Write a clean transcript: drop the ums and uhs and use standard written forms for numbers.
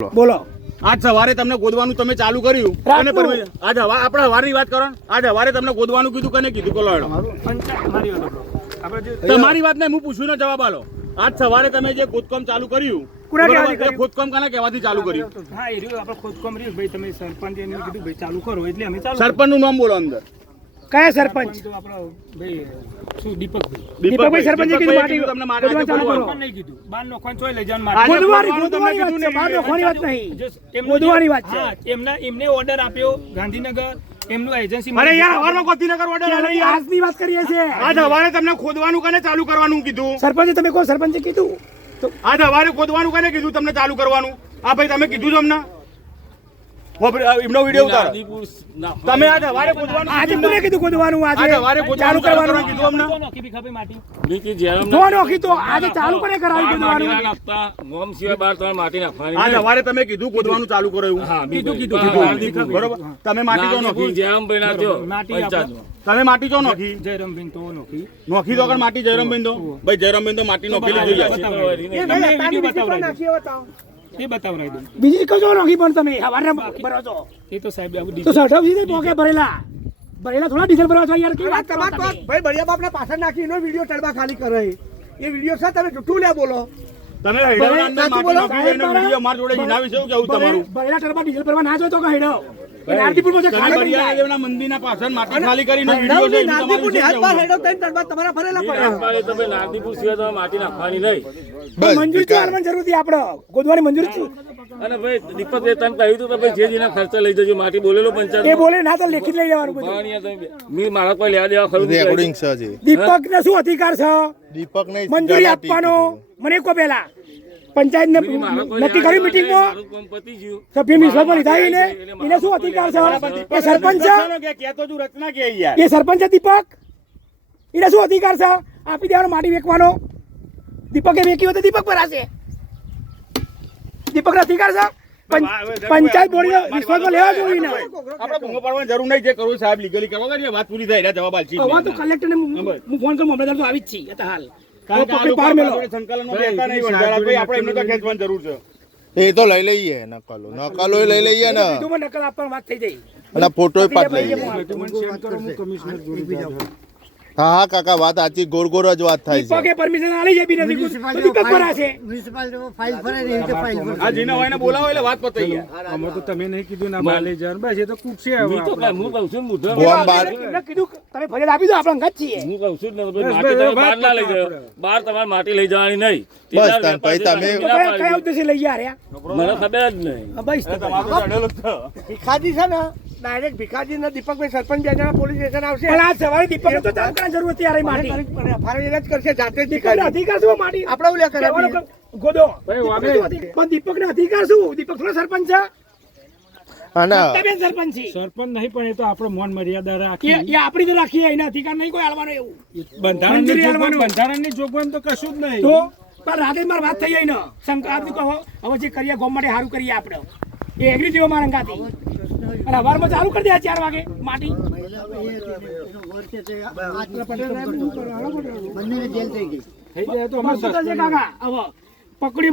બોલો આજ સવારે તમને ગોદવાનું તમે ચાલુ કર્યું અને આજ આપણે હવારની વાત કરો આજ સવારે તમને ગોદવાનું કીધું કને કીધું બોલો તમારી વાત નહીં હું પૂછ્યું ને જવાબ આલો આજ સવારે તમે જે ખોદકામ ચાલુ કર્યું ખોદકામ કના કહેવાથી ચાલુ કર્યું હા એ રહ્યું આપણે ખોદકામ રહ્યું ભાઈ તમે સરપંચ એને કીધું ભાઈ ચાલુ કરો એટલે અમે ચાલુ સરપંચ નું નામ બોલો અંદર કયા સરપંચ તો આપણો ભાઈ શું દીપકભાઈ સરપંચે કીધું માટી તમને માટી ચાલુ કરો નહીં કીધું બાર નો કોણ ચોય લઈ જવાનું ગોદવાની વાત છે બાર નો કોની વાત નહીં ગોદવાની વાત છે એમને ઓર્ડર આપ્યો ગાંધીનગર એમનું એજન્સી અરે યાર હવારનો ગાંધીનગર ઓર્ડર આજની વાત કરીએ છે આજ હવારે તમને ખોદવાનું કને ચાલુ કરવાનું કીધું સરપંચે તમે કોઈ સરપંચે કીધું તો આજ હવારે ખોદવાનું કને કીધું તમને ચાલુ કરવાનું આ ભાઈ તમે કીધું છો અમને એમનો વિડિયો ઉતારો તમે આજ હવારે ખોદવાનું આજે કોને કીધું ખોદવાનું આજે હવારે ચાલુ કરવાનું કીધું અમને નોખી ભી ખપે માટી તો નોખી તો આજે ચાલુ કરે કરાવી ખોદવાનું ગોમ સિવાય બાર તમારે માટી નાખવાની આજ હવારે તમે કીધું ખોદવાનું ચાલુ કરો એવું કીધું બરોબર તમે માટી તો નોખી જયરામભાઈ ના થયો માટી તમે માટી તો નોખી જયરામબેન તો નોખી નોખી તો કર માટી જયરામબેન તો ભાઈ જયરામબેન તો માટી નોખેલી જોઈએ એ બતાવરાઈ દો બીજી કજો નોખી પણ તમે હવારે ભરો છો એ તો સાહેબ આવું તો સઠાવ સીધે પોકે ભરેલા થોડા ડીઝલ ભરવા છો યાર કે વાત કરો ભાઈ બળિયા બાપને પાછળ નાખી એનો વિડિયો ચડવા ખાલી કરે એ વિડિયો છે તમે જૂઠું લે બોલો તમે હેડોના અંદર માટી નોખી એનો વિડિયો માર જોડે હિનાવી છે કેવું તમારું બળિયા ટરબા ડીઝલ ભરવા ના જો તો કે હેડો નારદીપુર માં ખાલી બળિયા દેવના મંદિરના પાછળ માટી ખાલી કરીને વિડિયો છે નારદીપુર ની હાથ પર હેડો તઈને ચડવા તમારા ફરેલા પડ્યા તમે નારદીપુર સિવાય તમારે માટી નાખવાની નહીં મંજૂરી તો આલવાની જરૂર હતી આપણો ગોદવાની મંજૂરી છે અને ભાઈ દીપક તને કહ્યું હતું કે ભાઈ જે જેના ખર્ચા લઈ જજો માટી બોલેલો પંચાયત એ બોલે ના તો લેખિત લઈ જવાનું બધું મેં મારા કોઈ લેવા દેવા ખરું રેકોર્ડિંગ છે હજી. દીપક ને શું અધિકાર છે દીપક ને મંજૂરી આપવાનો મને કો પેલા પંચાયત ને નક્કી કરી મીટિંગ માં પતી ગયું સભ્ય વિશ્વાસમાં લીધા એને શું અધિકાર છે એ સરપંચ છે કહેતો છું રચના કે યાર એ સરપંચ છે દીપક એને શું અધિકાર છે આપી દેવાનો માટી વેચવાનો દીપકે વેચ્યું તો દીપક પર હશે દીપક નો અધિકાર છે પંચાયત બોર્ડ વિશ્વાસમાં લેવા જોઈએ ને આપણે ભૂંગો પાડવાની જરૂર નહીં જે કરવું સાહેબ લીગલી કરવા દે વાત પૂરી થાય જવાબ આલશી હવે તો કલેક્ટર ને હું ફોન કરું મામલતદાર તો આવી જ છે હાલ કારણ કે પાર મેલો સંકલનમાં બેઠા નહીં વંજારા ભાઈ આપણે એમને તો ખેંચવાની જરૂર છે એ તો લઈ લઈએ નકલો લઈ લઈએ ને કીધું નકલ આપવાની વાત થઈ જાય અને ફોટો પાડ લઈએ હા હા કાકા વાત સાચી ગોળ ગોળ જ વાત થાય છે દીપકે પરમિશન આલી છે બી નથી દીપક પર છે આ જીના હોય ને બોલાવો એટલે વાત પતાઈ ગયા અમે તો તમે નહીં કીધું ના બાલે જન બસ એ તો કૂકશે હું તો હું કહું છું મુદ્દા ગોમ બાર એમને કીધું તમે ફરિયાદ આપી દો આપણે અંગત છીએ હું કહું છું ને માટી તમે બહાર ના લઈ જાઓ બહાર તમારે માટી લઈ જવાની નહીં બસ તાન પછી તમે કયા ઉદ્દેશ્ય લઈ ગયા યાર મને ખબર જ નહીં બસ તમારો તો અડેલો જ છે ભિખાજી છે ને ડાયરેક્ટ ભિખાજી ને દીપકભાઈ સરપંચ બે જણા પોલીસ સ્ટેશન આવશે પણ આ સવારે દીપક તો ચાલુ કરવાની જરૂર હતી યાર માટી ફાળવી જ કરશે જાતે જ દીપક નો અધિકાર શું માટી આપણે ઉલ્યા કરાવીએ ગોદો પણ દીપક નો અધિકાર શું દીપક થોડો સરપંચ છે અને બેન સરપંચ છે સરપંચ નહીં પણ એ તો આપણો મોન મર્યાદા રાખી એ આપણી તો રાખીએ એના અધિકાર નહીં કોઈ આલવાનો એવું બંધારણની જોગવાઈ તો કશું જ નહીં તો પણ રાતે માર વાત થઈ જાય ને શંકર કહો હવે જે કરીએ ગોમ માટે સારું કરીએ આપણે એ એગ્રી થયો મારા અંગાથી અને અવારમાં ચાલુ કરી દે 4 વાગે માટી થઈ જાય તો અમારે કાકા હવે પકડી